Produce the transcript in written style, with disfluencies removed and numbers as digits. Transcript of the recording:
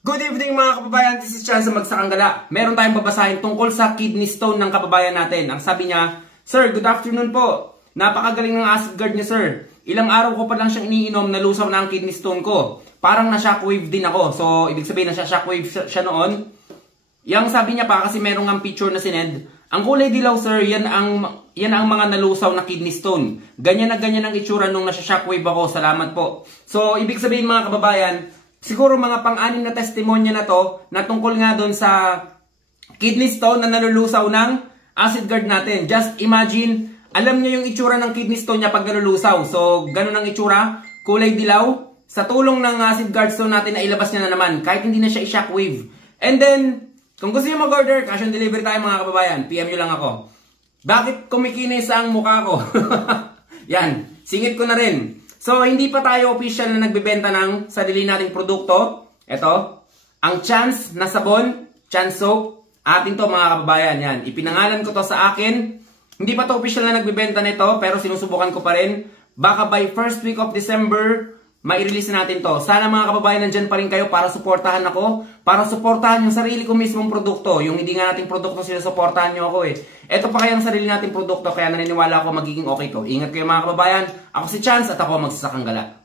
Good evening mga kababayan, this is Chan sa Magsakanggala. Meron tayong babasahin tungkol sa kidney stone ng kababayan natin. Ang sabi niya, Sir, good afternoon po. Napakagaling ng acid guard niya, sir. Ilang araw ko pa lang siyang iniinom, nalusaw na ang kidney stone ko. Parang na-shockwave din ako. So, ibig sabihin na shockwave siya noon. Yang sabi niya pa, kasi merong ang picture na sinend. Ang kulay dilaw, sir, yan ang mga nalusaw na kidney stone. Ganyan na ganyan ang itsura nung nasa-shockwave ako. Salamat po. So, ibig sabihin mga kababayan, siguro mga pang-anim na testimonya na to na tungkol nga doon sa kidney stone na nalulusaw ng acid guard natin. Just imagine, alam niya yung itsura ng kidney stone niya pag nalulusaw. So, ganun ang itsura, kulay dilaw. Sa tulong ng acid guard stone natin na ilabas niya na naman, kahit hindi na siya i-shockwave. And then, kung gusto niyo mag-order, cash on delivery tayo mga kababayan. PM nyo lang ako. Bakit kumikinis ang mukha ko? Yan, singit ko na rin. So, hindi pa tayo official na nagbebenta ng sarili nating produkto. Ito, ang Chance na sabon, Chance soap. Atin to mga kababayan. Yan, ipinangalan ko to sa akin. Hindi pa to official na nagbebenta nito, pero sinusubukan ko pa rin. Baka by first week of December, mai-release natin to. Sana mga kababayan nandyan pa rin kayo para suportahan ako. Para suportahan yung sarili ko mismong produkto. Yung hindi nga nating produkto, sinusuportahan nyo ako eh. Ito pa kaya ang sarili nating produkto, kaya naniniwala ako magiging okay to. Ingat kayo mga kababayan. Ako si Chance at ako Magsasakanggala.